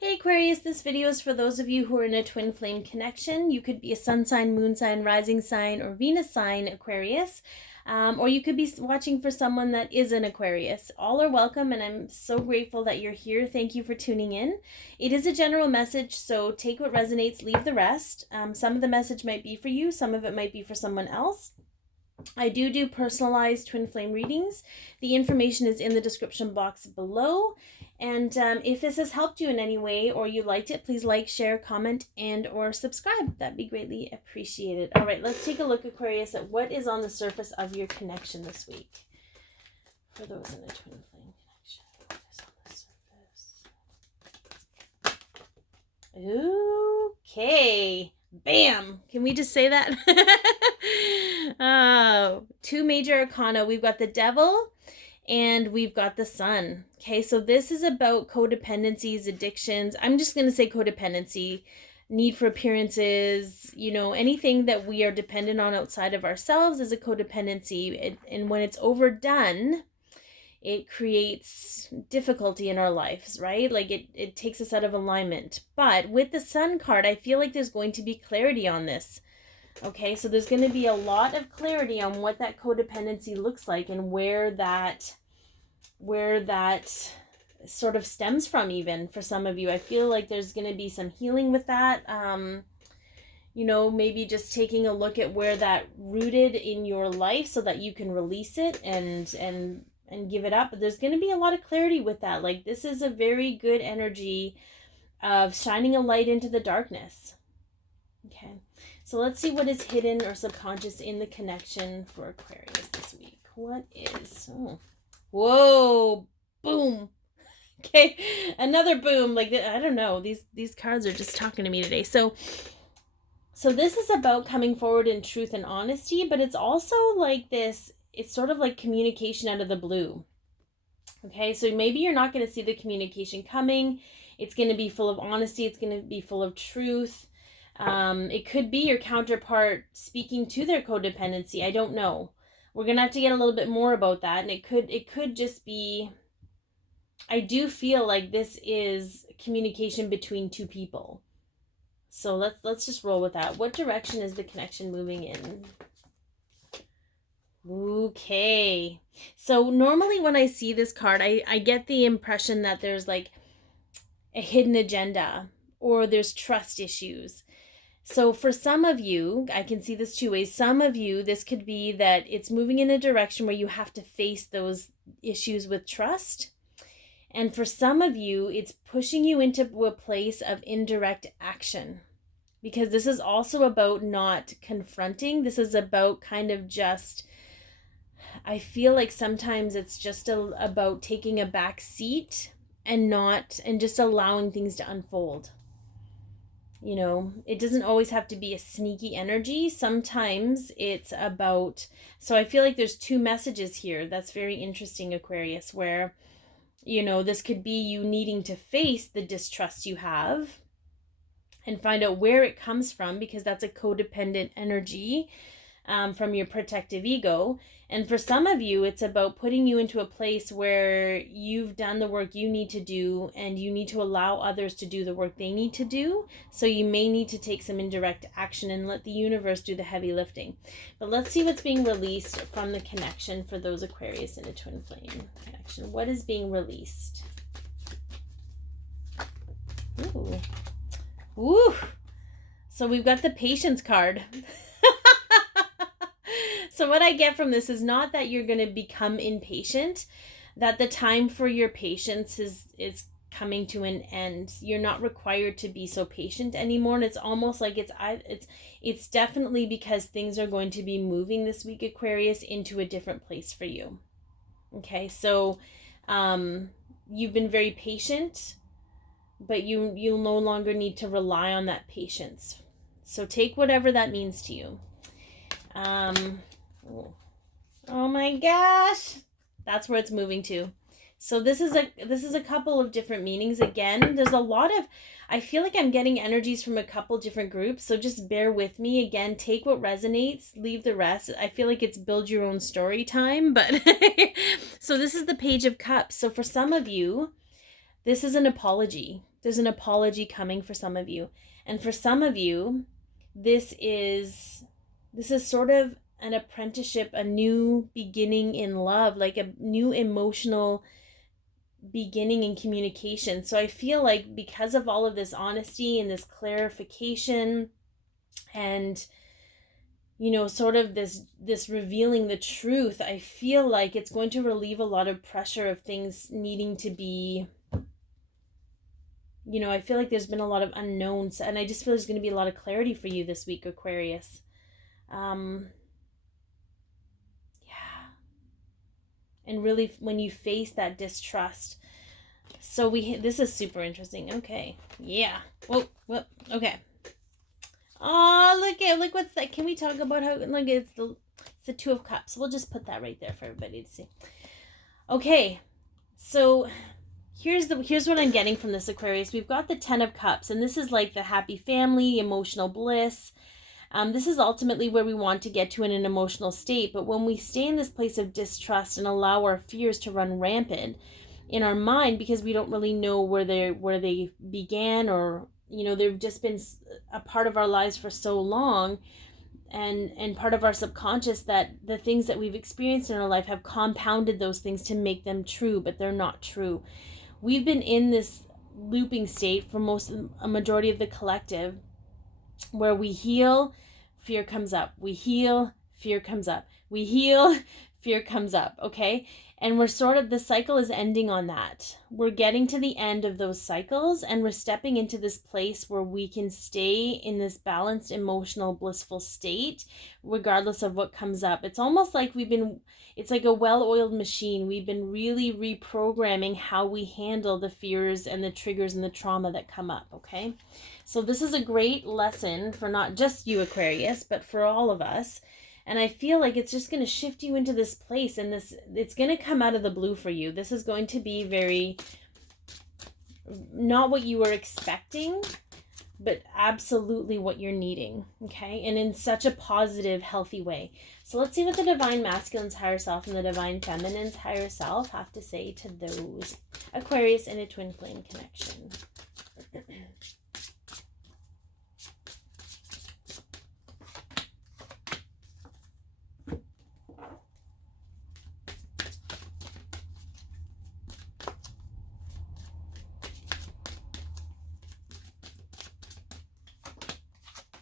Hey Aquarius, this video is for those of you who are in a twin flame connection. You could be a sun sign, moon sign, rising sign, or Venus sign Aquarius. Or you could be watching for someone that is an Aquarius. All are welcome, and I'm so grateful that you're here. Thank you for tuning in. It is a general message, so take what resonates, leave the rest. Some of the message might be for you, some of it might be for someone else. I do personalized twin flame readings. The information is in the description box below. And if this has helped you in any way or you liked it, please like, share, comment, and or subscribe. That'd be greatly appreciated. All right, let's take a look, Aquarius, at what is on the surface of your connection this week. For those in a twin flame connection, what is on the surface? Okay. Bam! Can we just say that? Two major arcana. We've got the devil and we've got the sun. Okay, so this is about codependencies, addictions. I'm just going to say codependency, need for appearances, anything that we are dependent on outside of ourselves is a codependency. And when it's overdone, it creates difficulty in our lives, right? Like it takes us out of alignment. But with the sun card, I feel like there's going to be clarity on this. Okay, so there's going to be a lot of clarity on what that codependency looks like and where that sort of stems from. Even for some of you, I feel like there's going to be some healing with that. Maybe just taking a look at where that rooted in your life so that you can release it and give it up. But there's going to be a lot of clarity with that. Like, this is a very good energy of shining a light into the darkness. Okay, so let's see what is hidden or subconscious in the connection for Aquarius this week. What is... Whoa, boom. Okay, another boom. Like, I don't know, these cards are just talking to me today. So this is about coming forward in truth and honesty, but it's also like this, it's sort of like communication out of the blue. Okay, so maybe you're not going to see the communication coming. It's going to be full of honesty. It's going to be full of truth. It could be your counterpart speaking to their codependency. I don't know. We're going to have to get a little bit more about that. And it could just be, I do feel like this is communication between two people. So let's just roll with that. What direction is the connection moving in? Okay. So normally when I see this card, I get the impression that there's like a hidden agenda or there's trust issues. So for some of you, I can see this two ways. Some of you, this could be that it's moving in a direction where you have to face those issues with trust. And for some of you, it's pushing you into a place of indirect action. Because this is also about not confronting. This is about kind of just... I feel like sometimes it's just about taking a back seat and just allowing things to unfold. It doesn't always have to be a sneaky energy. Sometimes it's about... So I feel like there's two messages here. That's very interesting, Aquarius, where, this could be you needing to face the distrust you have and find out where it comes from, because that's a codependent energy. From your protective ego. And for some of you, it's about putting you into a place where you've done the work you need to do and you need to allow others to do the work they need to do. So you may need to take some indirect action and let the universe do the heavy lifting. But let's see what's being released from the connection for those Aquarius in a twin flame connection. What is being released? Ooh. Woo! So we've got the Patience card. So what I get from this is not that you're going to become impatient, that the time for your patience is coming to an end. You're not required to be so patient anymore. And it's almost like it's definitely because things are going to be moving this week, Aquarius, into a different place for you. Okay, so you've been very patient, but you'll no longer need to rely on that patience. So take whatever that means to you. Oh my gosh, that's where it's moving to. So this is a couple of different meanings. Again, there's a lot of, I feel like I'm getting energies from a couple different groups, so just bear with me. Again, take what resonates, leave the rest. I feel like it's build your own story time, but so this is the Page of Cups. So for some of you, this is an apology. There's an apology coming for some of you. And for some of you, this is sort of an apprenticeship, a new beginning in love, like a new emotional beginning in communication. So I feel like because of all of this honesty and this clarification and, you know, sort of this revealing the truth, I feel like it's going to relieve a lot of pressure of things needing to be, you know, I feel like there's been a lot of unknowns, and I just feel there's going to be a lot of clarity for you this week, Aquarius. And really, when you face that distrust. So this is super interesting. Okay. Yeah. Whoa. Okay. Oh, look what's that. Can we talk about how, look, it's the Two of Cups. We'll just put that right there for everybody to see. Okay. So here's what I'm getting from this, Aquarius. We've got the Ten of Cups, and this is like the happy family, emotional bliss. This is ultimately where we want to get to in an emotional state. But when we stay in this place of distrust and allow our fears to run rampant in our mind, because we don't really know where they began, or, you know, they've just been a part of our lives for so long, and part of our subconscious, that the things that we've experienced in our life have compounded those things to make them true, but they're not true. We've been in this looping state for a majority of the collective, where we heal, fear comes up. We heal, fear comes up. We heal, fear comes up, okay? And we're sort of, the cycle is ending on that. We're getting to the end of those cycles, and we're stepping into this place where we can stay in this balanced, emotional, blissful state, regardless of what comes up. It's almost like it's like a well-oiled machine. We've been really reprogramming how we handle the fears and the triggers and the trauma that come up, okay? So this is a great lesson for not just you, Aquarius, but for all of us. And I feel like it's just going to shift you into this place, and it's going to come out of the blue for you. This is going to be very, not what you were expecting, but absolutely what you're needing, okay? And in such a positive, healthy way. So let's see what the Divine Masculine's higher self and the Divine Feminine's higher self have to say to those Aquarius in a twin flame connection.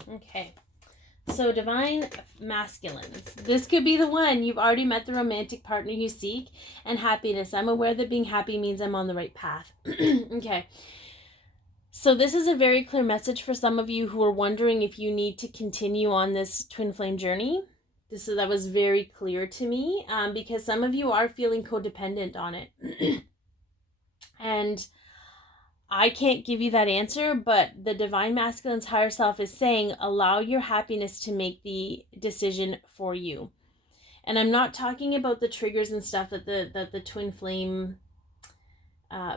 Okay, so Divine Masculines. This could be the one. You've already met the romantic partner you seek, and happiness. I'm aware that being happy means I'm on the right path. Okay, so this is a very clear message for some of you who are wondering if you need to continue on this twin flame journey. That was very clear to me, because some of you are feeling codependent on it. And I can't give you that answer, but the Divine Masculine's higher self is saying, allow your happiness to make the decision for you. And I'm not talking about the triggers and stuff that the twin flame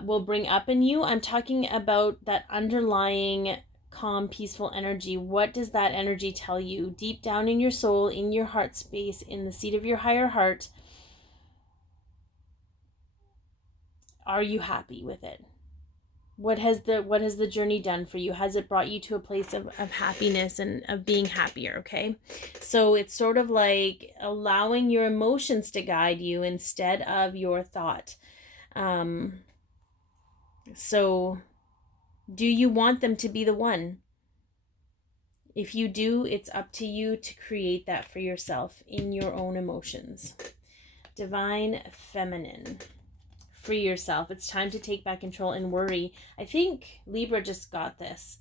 will bring up in you. I'm talking about that underlying calm, peaceful energy. What does that energy tell you deep down in your soul, in your heart space, in the seat of your higher heart? Are you happy with it? What has the journey done for you? Has it brought you to a place of happiness and of being happier, okay? So it's sort of like allowing your emotions to guide you instead of your thought. So do you want them to be the one? If you do, it's up to you to create that for yourself in your own emotions. Divine Feminine. Free yourself. It's time to take back control and worry. I think Libra just got this.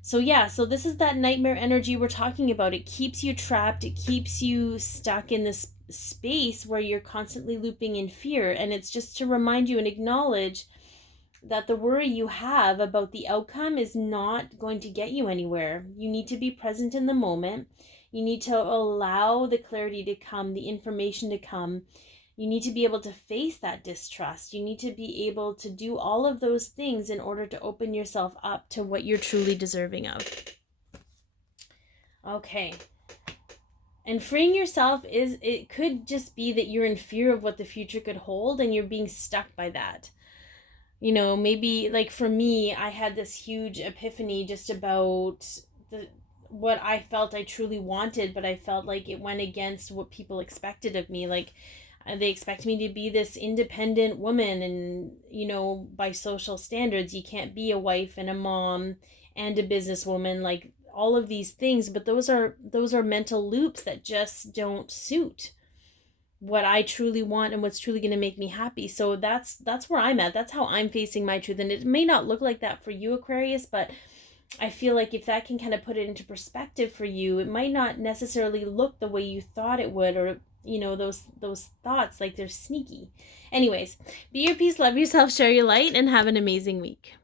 So yeah, so this is that nightmare energy we're talking about. It keeps you trapped. It keeps you stuck in this space where you're constantly looping in fear. And it's just to remind you and acknowledge that the worry you have about the outcome is not going to get you anywhere. You need to be present in the moment. You need to allow the clarity to come, the information to come. You need to be able to face that distrust. You need to be able to do all of those things in order to open yourself up to what you're truly deserving of. Okay. And freeing yourself it could just be that you're in fear of what the future could hold and you're being stuck by that. You know, maybe like for me, I had this huge epiphany just about the what I felt I truly wanted, but I felt like it went against what people expected of me. Like they expect me to be this independent woman, and you know, by social standards, you can't be a wife and a mom and a businesswoman, like all of these things, but those are mental loops that just don't suit what I truly want and what's truly going to make me happy. So that's where I'm at. That's how I'm facing my truth. And it may not look like that for you, Aquarius, but I feel like if that can kind of put it into perspective for you, it might not necessarily look the way you thought it would, or you know, those thoughts, like they're sneaky. Anyways, be your peace, love yourself, share your light, and have an amazing week.